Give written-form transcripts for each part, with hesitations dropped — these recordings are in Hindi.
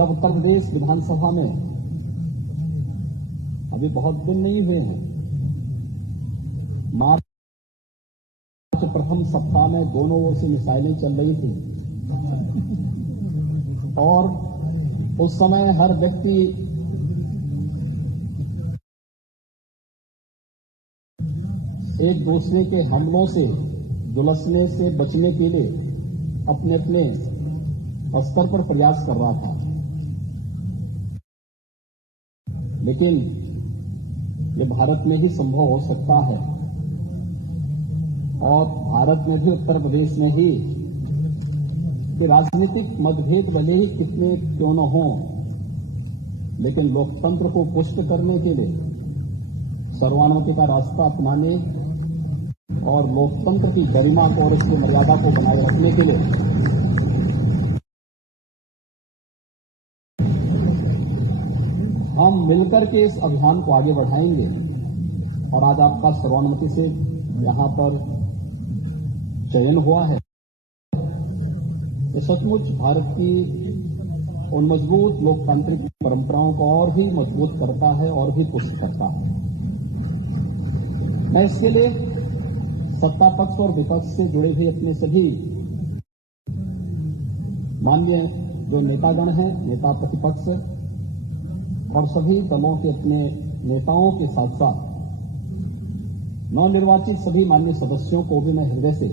जब उत्तर प्रदेश विधानसभा में अभी बहुत दिन नहीं हुए हैं, मार्च प्रथम सप्ताह में दोनों ओर से मिसाइलें चल रही थी और उस समय हर व्यक्ति एक दूसरे के हमलों से झुलसने से बचने के लिए अपने अपने स्तर पर प्रयास कर रहा था। लेकिन ये भारत में ही संभव हो सकता है और भारत में भी, उत्तर प्रदेश में ही, कि राजनीतिक मतभेद भले ही कितने क्यों न हो, लेकिन लोकतंत्र को पुष्ट करने के लिए सर्वानुमति का रास्ता अपनाने और लोकतंत्र की गरिमा को और इसकी मर्यादा को बनाए रखने के लिए हम मिलकर के इस अभियान को आगे बढ़ाएंगे। और आज आपका सर्वानुमति से यहां पर चयन हुआ है। ये सचमुच भारत की उन मजबूत लोकतांत्रिक परंपराओं को और भी मजबूत करता है और भी पुष्ट करता है। मैं इसके लिए सत्ता पक्ष और विपक्ष से जुड़े हुए अपने सभी माननीय जो नेतागण हैं, नेता प्रतिपक्ष और सभी दलों के अपने नेताओं के साथ साथ नवनिर्वाचित सभी माननीय सदस्यों को भी मैं हृदय से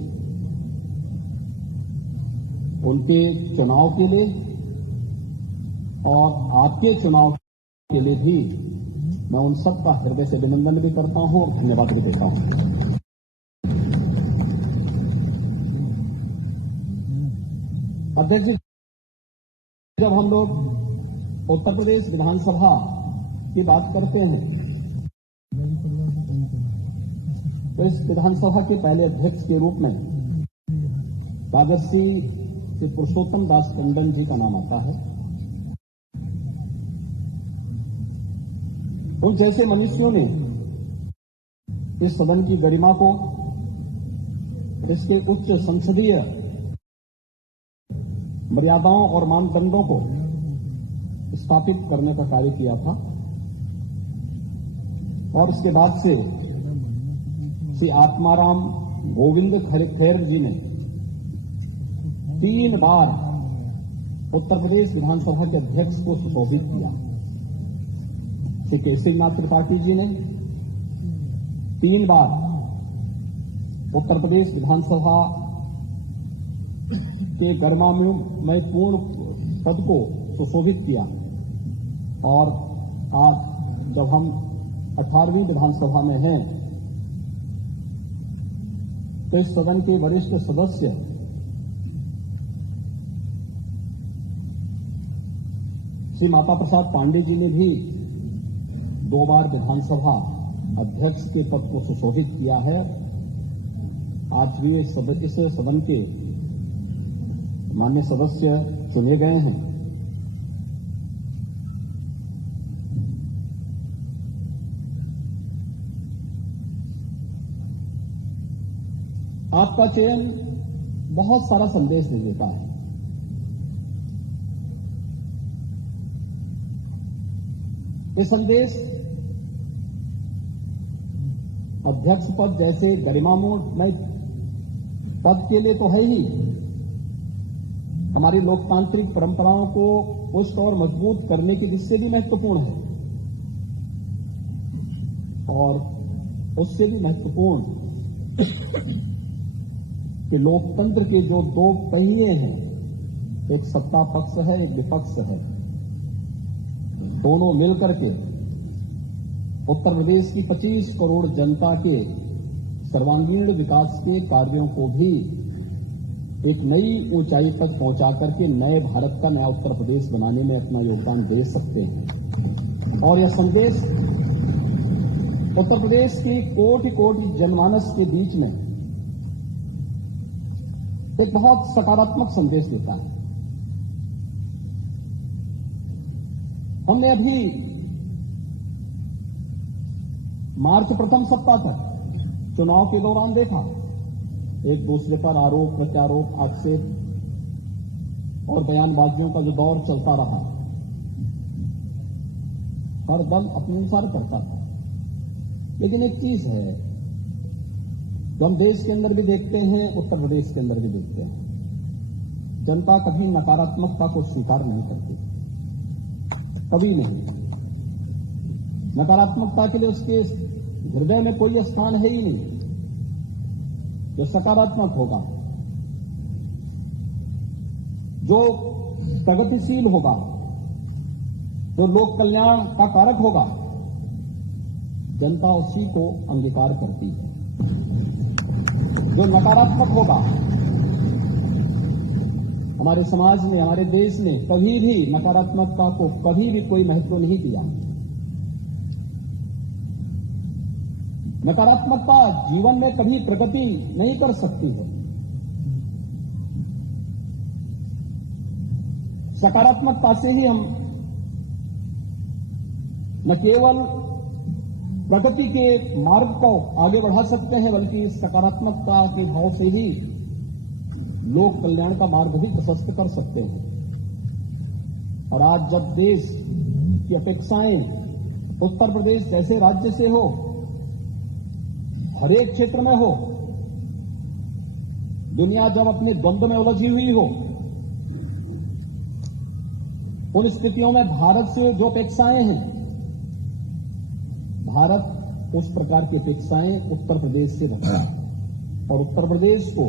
उनके चुनाव के लिए और आपके चुनाव के लिए भी मैं उन सबका हृदय से अभिनंदन भी करता हूं और धन्यवाद भी देता हूं। अध्यक्ष जी, जब हम लोग उत्तर प्रदेश विधानसभा की बात करते हैं तो इस विधानसभा के पहले अध्यक्ष के रूप में राजर्षि श्री पुरुषोत्तम दास टंडन जी का नाम आता है। उन जैसे मनुष्यों ने इस सदन की गरिमा को, इसके उच्च संसदीय मर्यादाओं और मानदंडों को स्थापित करने का कार्य किया था। और उसके बाद से श्री आत्माराम गोविंद खैर जी ने 3 बार उत्तर प्रदेश विधानसभा के अध्यक्ष को सुशोभित किया। श्री केसरीनाथ त्रिपाठी जी ने 3 बार उत्तर प्रदेश विधानसभा के गरिमा में पूर्ण पद को सुशोभित किया। और आज जब हम 18वीं विधानसभा में हैं तो इस सदन के वरिष्ठ सदस्य श्री माता प्रसाद पांडे जी ने भी 2 बार विधानसभा अध्यक्ष के पद को सुशोभित किया है। आज भी इस सदन के माननीय सदस्य चुने गए हैं। आपका चयन बहुत सारा संदेश दे देता है। ये संदेश अध्यक्ष पद जैसे गरिमामय पद के लिए तो है ही, हमारी लोकतांत्रिक परंपराओं को पुष्ट और मजबूत करने की दृष्टि से भी महत्वपूर्ण है और उससे भी महत्वपूर्ण कि लोकतंत्र के जो 2 पहिए हैं, एक सत्ता पक्ष है, एक विपक्ष है, दोनों मिलकर के उत्तर प्रदेश की 25 करोड़ जनता के सर्वांगीण विकास के कार्यों को भी एक नई ऊंचाई तक पहुंचा करके नए भारत का नया उत्तर प्रदेश बनाने में अपना योगदान दे सकते हैं। और यह संदेश उत्तर प्रदेश की कोटि कोटि जनमानस के बीच में एक बहुत सकारात्मक संदेश देता है। हमने अभी मार्च प्रथम सप्ताह तक चुनाव के दौरान देखा, एक दूसरे पर आरोप प्रत्यारोप, आक्षेप और बयानबाजियों का जो दौर चलता रहा, हर दल अपने अनुसार करता था। लेकिन एक चीज है जो हम देश के अंदर भी देखते हैं, उत्तर प्रदेश के अंदर भी देखते हैं, जनता कभी नकारात्मकता को स्वीकार नहीं करती, कभी नहीं। नकारात्मकता के लिए उसके हृदय में कोई स्थान है ही नहीं। जो सकारात्मक होगा, जो प्रगतिशील होगा, जो लोक कल्याण का कारक होगा, जनता उसी को अंगीकार करती है। जो नकारात्मक होगा, हमारे समाज ने, हमारे देश ने कभी भी नकारात्मकता को कभी भी कोई महत्व नहीं दिया। नकारात्मकता जीवन में कभी प्रगति नहीं कर सकती है। सकारात्मकता से ही हम न केवल प्रगति के मार्ग को आगे बढ़ा सकते हैं, बल्कि सकारात्मकता के भाव से ही लोक कल्याण का मार्ग भी प्रशस्त कर सकते हैं। और आज जब देश की अपेक्षाएं उत्तर प्रदेश जैसे राज्य से हो, हर एक क्षेत्र में हो, दुनिया जब अपने द्वंद्व में उलझी हुई हो, उन स्थितियों में भारत से जो अपेक्षाएं हैं, भारत उस प्रकार की अपेक्षाएं उत्तर प्रदेश से रखता है और उत्तर प्रदेश को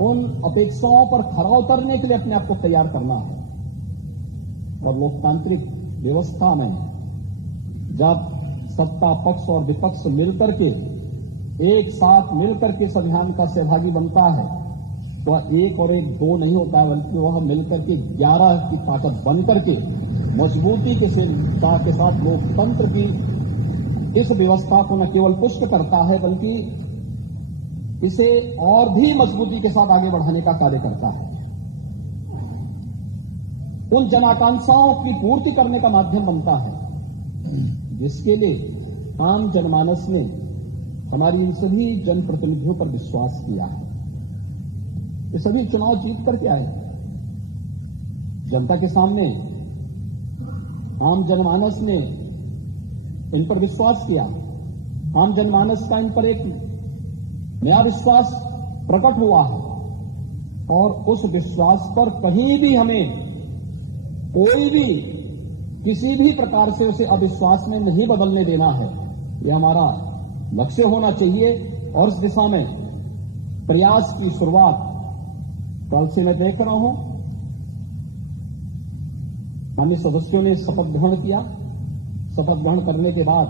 उन अपेक्षाओं पर खरा उतरने के लिए अपने आप को तैयार करना है। और लोकतांत्रिक व्यवस्था में जब सत्ता पक्ष और विपक्ष मिलकर के एक साथ मिलकर के इस अभियान का सहभागी बनता है, वह एक और एक दो नहीं होता है, बल्कि वह मिलकर के 11 की ताकत बनकर के मजबूती के साथ लोकतंत्र की इस व्यवस्था को न केवल पुष्ट करता है, बल्कि इसे और भी मजबूती के साथ आगे बढ़ाने का कार्य करता है। उन जनाकांक्षाओं की पूर्ति करने का माध्यम बनता है, जिसके लिए आम जनमानस ने हमारी इन सभी जनप्रतिनिधियों पर विश्वास किया है। ये सभी चुनाव जीत करके आए, जनता के सामने आम जनमानस ने इन पर विश्वास किया। आम जनमानस का इन पर एक नया विश्वास प्रकट हुआ है और उस विश्वास पर कहीं भी हमें कोई भी किसी भी प्रकार से उसे अविश्वास में नहीं बदलने देना है। यह हमारा लक्ष्य होना चाहिए और इस दिशा में प्रयास की शुरुआत कल से मैं देख रहा हूं। माननीय सदस्यों ने शपथ ग्रहण किया। शपथ ग्रहण करने के बाद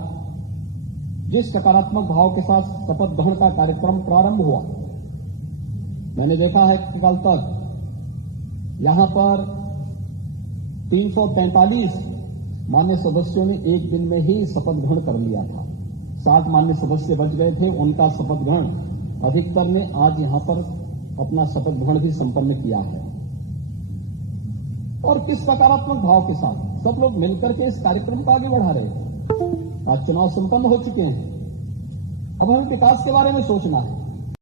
जिस सकारात्मक भाव के साथ शपथ ग्रहण का कार्यक्रम प्रारंभ हुआ, मैंने देखा है कि कल तक यहां पर 345 माननीय सदस्यों ने एक दिन में ही शपथ ग्रहण कर लिया था। 60 माननीय सदस्य बच गए थे, उनका शपथ ग्रहण अधिकतर ने आज यहां पर अपना शपथ ग्रहण भी संपन्न किया है। और किस सकारात्मक भाव के साथ सब लोग मिलकर के इस कार्यक्रम को आगे बढ़ा रहे हैं। आज चुनाव संपन्न हो चुके हैं, अब हमें विकास के बारे में सोचना है।